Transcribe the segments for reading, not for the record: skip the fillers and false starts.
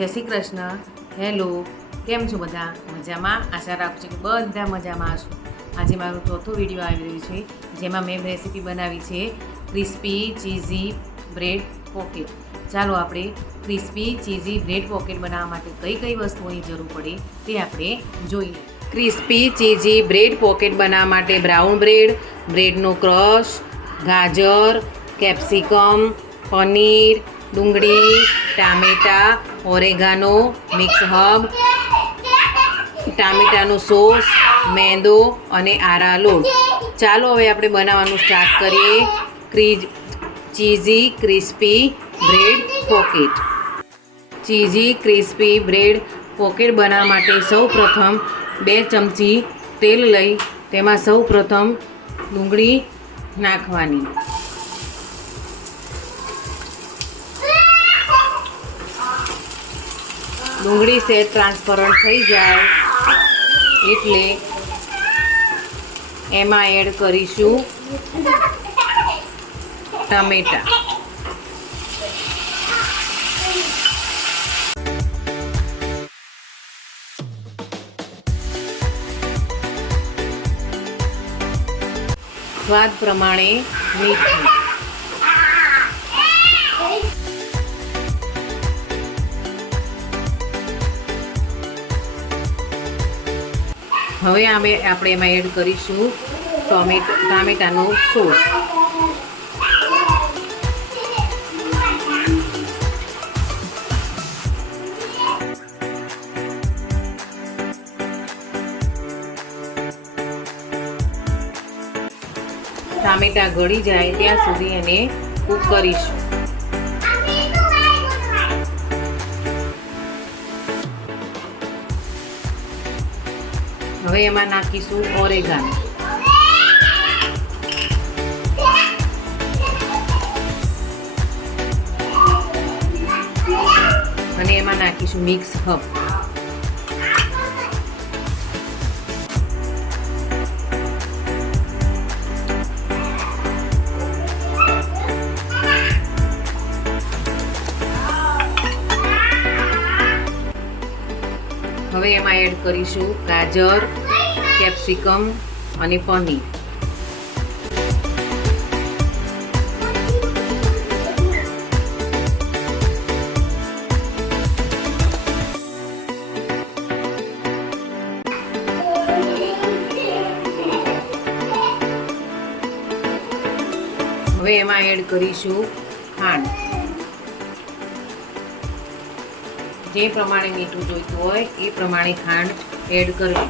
જય શ્રી કૃષ્ણ. હેલો, કેમ છો બધા? મજામાં? આશા રાખું છું કે બધા મજામાં હશો. આજે મારો ચોથો વિડીયો આવી રહ્યો છે, જેમાં મેં રેસીપી બનાવી છે ક્રિસ્પી ચીઝી બ્રેડ પોકેટ. ચાલો આપણે ક્રિસ્પી ચીઝી બ્રેડ પોકેટ બનાવવા માટે કઈ કઈ વસ્તુઓની જરૂર પડે તે આપણે જોઈએ. ક્રિસ્પી ચીઝી બ્રેડ પોકેટ બનાવવા માટે બ્રાઉન બ્રેડ, બ્રેડનો ક્રશ, ગાજર, કેપ્સિકમ, પનીર, ડુંગળી, ટામેટાં, ઓરેગાનો, મિક્સ હર્બ, ટામેટાનું સોસ, મેંદો અને આરા લોટ. ચાલો હવે આપણે બનાવવાનું સ્ટાર્ટ કરીએ. Cheesy crispy bread pocket. Cheesy crispy bread pocket બનાવવા માટે સૌપ્રથમ 2 ચમચી તેલ લઈ તેમાં સૌપ્રથમ ડુંગળી નાખવાની. ડુંગળી સેજ ટ્રાન્સપરન્ટ થઈ જાય એટલે એમાં એડ કરીશું ટામેટાં. સ્વાદ પ્રમાણે મીઠું. હવે આપણે એમાં એડ કરીશું ટામેટાનો સોસ. ટામેટાં ગળી જાય ત્યાં સુધી એને કૂક કરીશું. હવે એમાં નાખીશું ઓરેગાનો. અને એમાં નાખીશું મિક્સ હર્બ. હવે એમાં એડ કરીશું ગાજર, કેપ્સિકમ અને પનીર. હવે એમાં એડ કરીશું ખાંડ. જે પ્રમાણે મીઠું જોઈતું હોય એ પ્રમાણે ખાંડ એડ કરવી.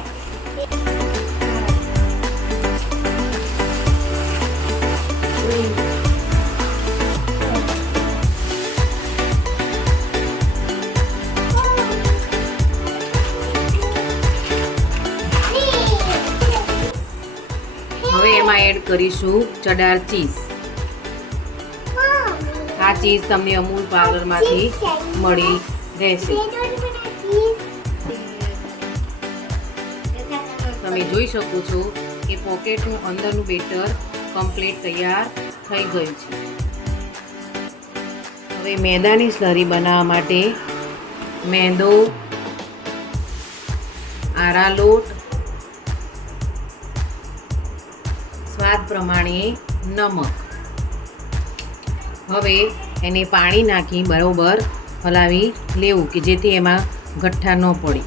હવે એમાં એડ કરીશું ચડાર ચીઝ. આ ચીઝ તમને અમૂલ પાર્લરમાંથી મળી રહેશે. તમે જોઈ શકો છો કે પોકેટનું અંદરનું બેટર કમ્પ્લીટ તૈયાર થઈ ગયું છે. હવે મેદાની સ્લરી બનાવવા માટે મેંદો, આરા લોટ, સ્વાદ પ્રમાણે નમક. હવે એને પાણી નાખી બરોબર હલાવી લેવું કે જેથી એમાં ગઠ્ઠા ન પડે.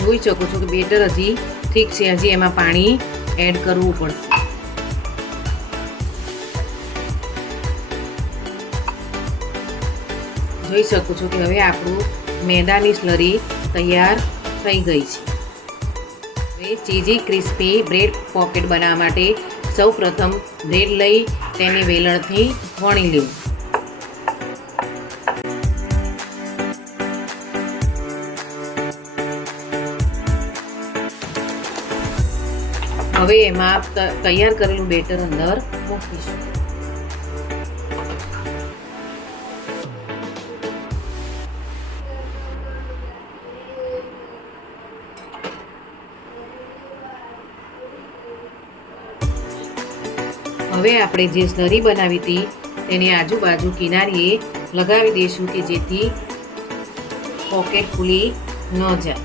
જોઈ શકો છો કે બેટર હજી ઠીક છે, હજી એમાં પાણી એડ કરવું પડશે. જોઈ શકો છો કે હવે આપણું મેદાની સ્લરી તૈયાર થઈ ગઈ છે. હવે ચીઝી ક્રિસ્પી બ્રેડ પોકેટ બનાવવા માટે સૌપ્રથમ બ્રેડ લઈ તેને વેલણથી વણી લેવું. હવે એમાં તૈયાર કરેલું બેટર અંદર મૂકીશું. હવે આપણે જે સ્લરી બનાવી હતી તેને આજુબાજુ કિનારીએ લગાવી દઈશું કે જેથી પોકેટ ખુલી ન જાય.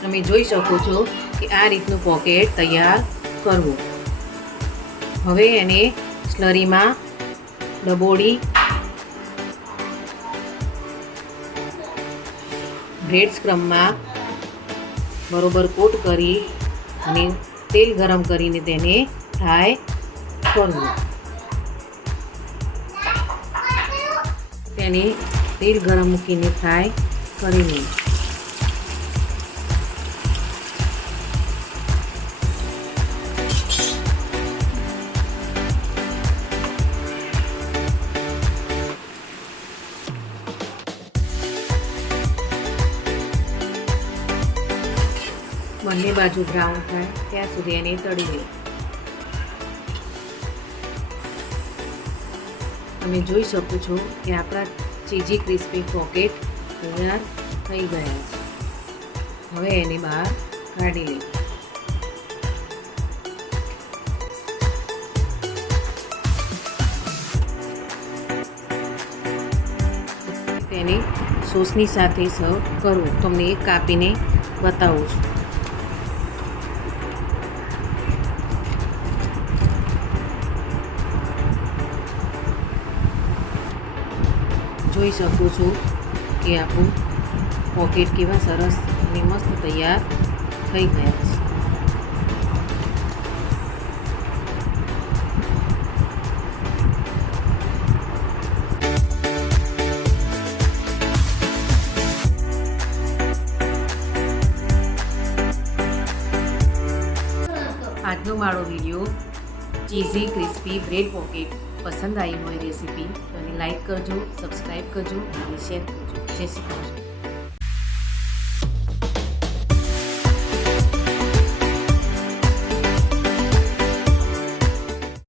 તમે જોઈ શકો છો કે આ રીતનું પોકેટ તૈયાર કરવું. હવે એને સ્લરીમાં ડબોળી બ્રેડ સ્ક્રમમાં બરોબર કોટ કરી અને તેલ ગરમ કરીને તેને ફ્રાય કરવું. તેને તેલ ગરમ મૂકીને ફ્રાય કરી લઈએ. બંને બાજુ બ્રાઉન થાય ત્યાં સુધી એને તળી લે. તમે જોઈ શકો છો કે આપણા ચીઝી ક્રિસ્પી પોકેટ તૈયાર થઈ ગયા છે. હવે એને બહાર કાઢી લે. તેને સોસની સાથે સર્વ કરવું. તમને એક કાપીને બતાવું છું. જોઈ શકો છો કે આપણું પોકેટ કેવા સરસ અને મસ્ત તૈયાર થઈ ગયા છે. આજનો મારો video cheesy crispy bread pocket પસંદ આવી હોય રેસીપી તો એને લાઈક કરજો, સબસ્ક્રાઈબ કરજો અને શેર કરજો. જય શ્રી કૃષ્ણ.